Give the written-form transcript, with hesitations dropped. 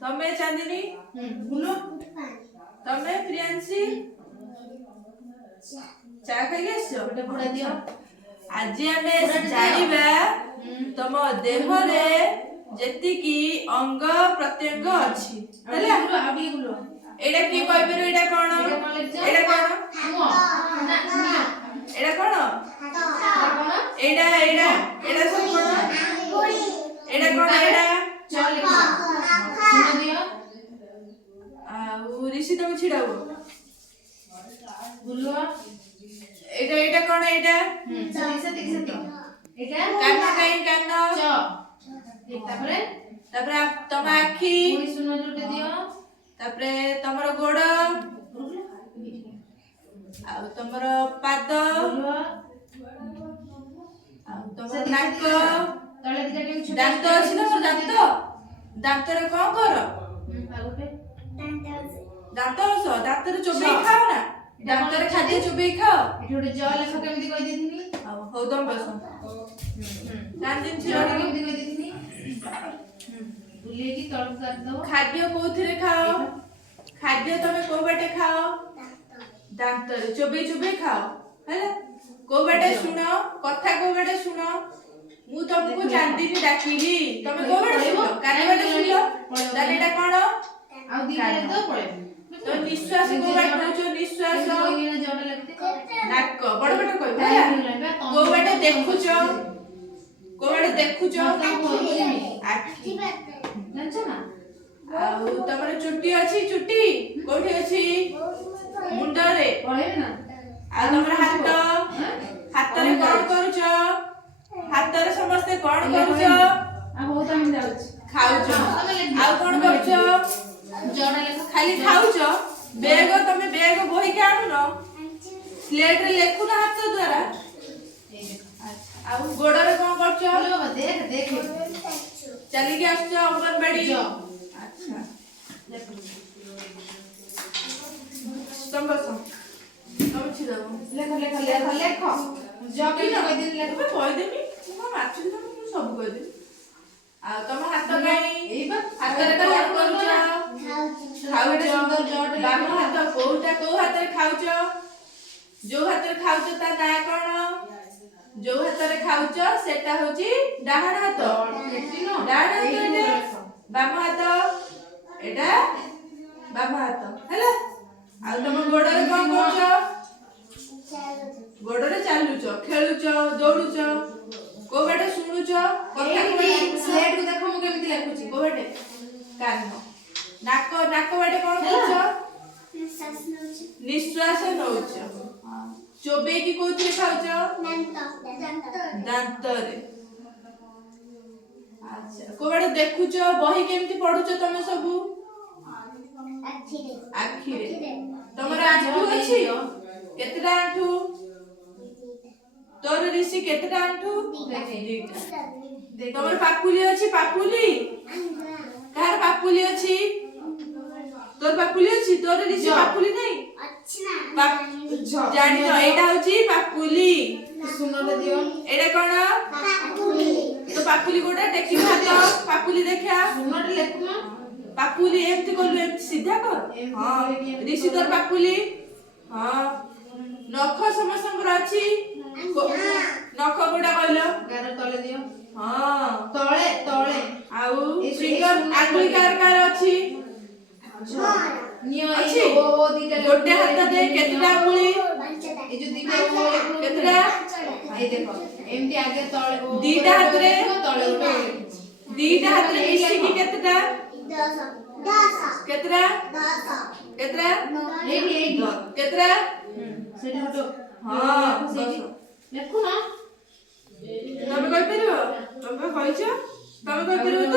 तमे चांदनी बुलो तमे प्रियांशी चा खाई आसो पुडा दियो आज आमे जानिबा तम देह रे जेति की अंग प्रत्यंग अछि हला आबी गुलो एडा की कहि परु एडा कोन एडा कोन एडा कोन एडा एडा एडा सब कोन एडा कोन एडा चल सुन दियो आ ऋषि तुम छिडाओ गुलो एडा एडा कोन एडा सती एटा कान काई कान च एक तापरे तापरे तम आखी पुनी सुन जोटे दियो तापरे तमरो गोड़ आ तमरो पाद गुलो आ तमरो नाक तळे दिटा के छोटा दांत अछि ना दांत दांत रे कोन कर आगोटे दांत अस दांत रे चोबई खाओ ना दांत रे खाद्य चोबई खाओ एठी ओटे ज लेख केमति कहि देथिनी हो दम बस दांत दिन ज छिरो केमति कहि देथिनी बुलिए की तळ कर दो खाद्य कोथिरे खाओ खाद्य तमे को बाटे खाओ दांत रे चोबई चोबई खाओ हैला को बाटे सुनो कथा को बाटे सुनो मु तुमको चांदनी डाकिली तमे को बाटे सुनो काने बाटे सुनो दानेटा कोन आ दिले तो पळे तो निश्वास को बाटे जो निश्वास कोइना जडा लगते नाक बड़ बड़ कहि हैला को बाटे देखुचो आखि जानछ ना आ तमरे चुट्टी अछि चुट्टी कोठी अछि मुंड रे पळे ना आ तमरे हाथ रे कोन करूछ हाथ रे समस्त कोन करूछ आ बहुत हम जाउछ खाउछ आ कोन करूछ जडा लेख खाली खाउछ बैग तमे बैग बोही के आनु न स्लेट रे लेखु न हाथ द्वारा आ गोड़ रे कोन करूछ बाबा देख देख चली के आछो अंगनबाड़ी अच्छा तुम बसो तुम छिरो लेख लेख लेख लेख ज के कहि दिन लेख मैं कहि देबी मु माछु तो मु सब कहि देबी आ तुम हाथ गाई एई बा हाथ रे कोन करूछ खाउछ सुंदर जड बाम हाथ कोउटा को हाथ रे खाउछ जो हाथ रे खाउछ ता ना कोन जो हाथ रे खाउछ सेटा होची डाहाण हाथ डाहाण हाथ एटा बाम हाथ एटा बाम हाथ हैला आ तुम गोड़ रे कोन करूछ गोड़ रे चालुछ खेलुछ दौड़ुछ को बाटे सुनुछ कथा को स्लेट को देखो मु केमति लेखुची को बाटे कान नाक नाक बाटे कोन करूछ निश्वास नउछ चोबे की कोथि खाउछ दांत रे अच्छा को बाटे देखुछ बही केमति पढुछ तमे सबु आखी रे तमरा आंठू अछि केतरा आंठू तोर ऋषि केतरा आंठू तमर पापुली अछि पापुली कार पापुली अछि तोर पापुली अछि तोर ऋषि पापुली नै जानि न एटा होची पापुली सुनले दियो एटा कोन तो पापुली गोटा टेकी हाथ पापुली देखा सुनले लेख ना पापुली एमति कोलु एमति सीधा कर हां ऋषि तोर पापुली हां नख समसंगर अछि नख गोटा कहलो गार तले दियो हां तळे तळे आउ फिंगर आंगुली कार अछि नियो अछि ओ दीटा गोटे हाथ दे केतरा आंगुली ए जो दीटा अंगुली केतरा ए देखो एमती आगे तळे ओ दीटा हाथ रे तळे उठे दीटा हाथ रे मिसी की केतरा 10 केतरा केतरा एही केतरा सेठी उठो हां देखो ना तमे कहि परिबो तमे कहिछ तमे कहि परिबो त